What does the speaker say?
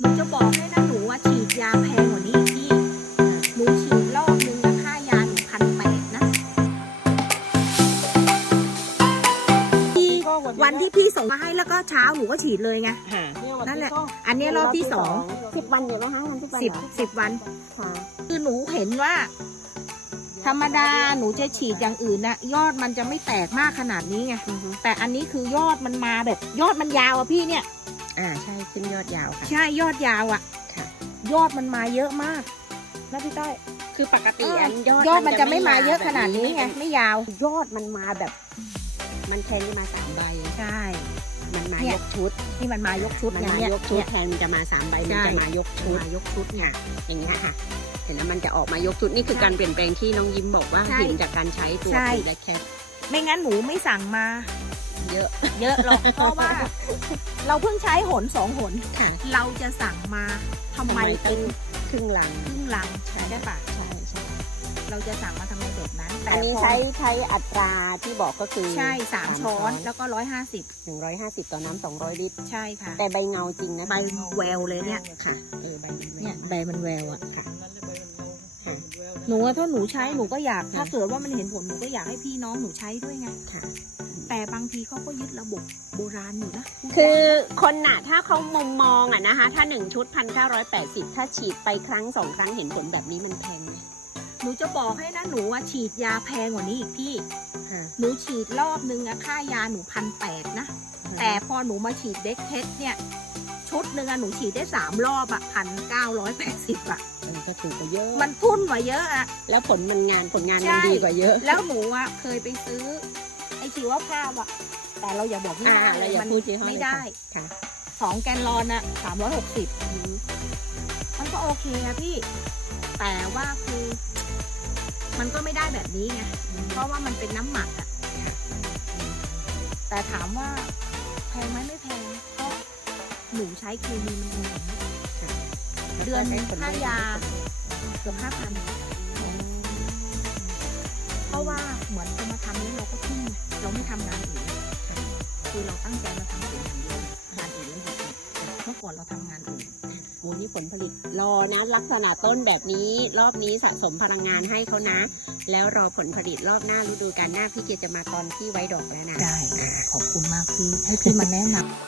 หนูจะบอกให้นะหนูว่าฉีดยาแพงกว่านี้อีกพี่หนูฉีดรอบนึงนะค่ายาหนูพันแปดนะที่วันที่พี่ส่งมาให้แล้วก็เช้าหนูก็ฉีดเลยไง ค่ะนั่นแหละ อันนี้รอบที่สองสิบวันอยู่แล้วฮะวันที่วันสิบเหรอสิบวัน ค่ะคือหนูเห็นว่า ธรรมดาหนูจะฉีดอย่างอื่นนะยอดมันจะไม่แตกมากขนาดนี้ไง อือฮึแต่อันนี้คือยอดมันมาแบบ ยอดมันยาวอะพี่เนี่ย อ่าใช่ขึ้นยอดยาวค่ะ ใช่ยอดยาวอะค่ะ ยอดมันมาเยอะมากนะพี่ต้อย คือปกติเอออันยอดยอดมันจะไม่มาเยอะขนาดนี้ไงแบบไม่ยาว ยอดมันมาแบบ มันแทนที่มาสามใบ ใช่ มันมาเนี่ยยกชุดที่มันมายกชุดมันอย่างมาเนี้ยยกชุดเนี่ยแทนมันจะมาสามใบใช่มันจะมายกชุดมายกชุดเนี่ยอย่างเงี้ยค่ะเห็นแล้วมันจะออกมายกชุดนี่คือใช่การเปลี่ยนแปลงที่น้องยิ้มบอกว่าใช่เห็นจากการใช้ตัวใช่ผลิตและแคปไม่งั้นหนูไม่สั่งมา เยอะ เยอะหรอกเพราะว่า เราเพิ่งใช้หนสองหนค่ะ เราจะสั่งมาทำไมเป็นครึ่งลังครึ่งลังใช่ปะใช่ใช่เราจะสั่งมาทำไมแบบนั้นแต่อันนี้พใช้ใช้อัตราที่บอกก็คือใช่สามช้อนแล้วก็ร้อยห้าสิบหนึ่งร้อยห้าสิบต่อน้ำสองร้อยลิตรใช่ค่ะ แต่ใบเงาจริงนะใบแววเลยเนี่ยค่ะเออใบมันแววเนี่ยใบมันแววอะค่ะ หนูว่าถ้าหนูใช้หนูก็อยาก ถ้าเกิดว่ามันเห็นผลหนูก็อยากให้พี่น้องหนูใช้ด้วยไงค่ะ แต่บางทีเขาก็ยึดระบบโบราณอยู่นะคือคนน่ะถ้าเขามุมมองอะนะคะ ถ้าหนึ่งชุดพันเก้าร้อยแปดสิบถ้าฉีดไปครั้งสองครั้งเห็นผลแบบนี้มันแพงไหมหนูจะบอกให้นะหนูว่าฉีดยาแพงกว่านี้อีกพี่ค่ะหนูฉีดรอบนึงอะค่ายาหนูพันแปดนะ แต่พอหนูมาฉีดเด็กเทสเนี่ย ชุดหนึ่งอะหนูฉีดได้สามรอบอะพันเก้าร้อยแปดสิบอะเออก็ถูกกว่าเยอะ มันทุ่นกว่าเยอะอะ แล้วผลมันงานผลงานใช่มันดีกว่าเยอะ แล้วหนูอะเคยไปซื้อ ไอชีวภาพอะแต่เราอย่าบอกยี่อ่าห้อเราอย่ามันพูดยี่ห้อไม่เลยได้ค่ะ สองแกนลอนอะสามร้อยหกสิบมันก็โอเคอะพี่ แต่ว่าคือ มันก็ไม่ได้แบบนี้ไง เพราะว่ามันเป็นน้ำหมักอะแต่ถามว่าแพงไหมไม่แพงเพราะ หนูใช้เคมีมันเองเดือนหนึ่งค่ายาเกือบห้าพันเพราะว่าเหมือนพอมาทำนี้เราก็ทุ่มไงเราไม่ทำงานอื่นคือเราตั้งใจมาทำสิ่งอย่างเดียวงานอื่นเราหยุดหมดเมื่อก่อนเราทำงานอื่นโอ้นี่ผลผลิตรอนะ ลักษณะต้นแบบนี้รอบนี้สะสมพลังงานให้เขานะ แล้วรอผลผลิตรอบหน้าฤดูกาลหน้าพี่เกียรติจะมาตอนที่ไว้ดอกแล้วนะ ได้ ขอบคุณมากพี่ให้พี่มาแนะนำ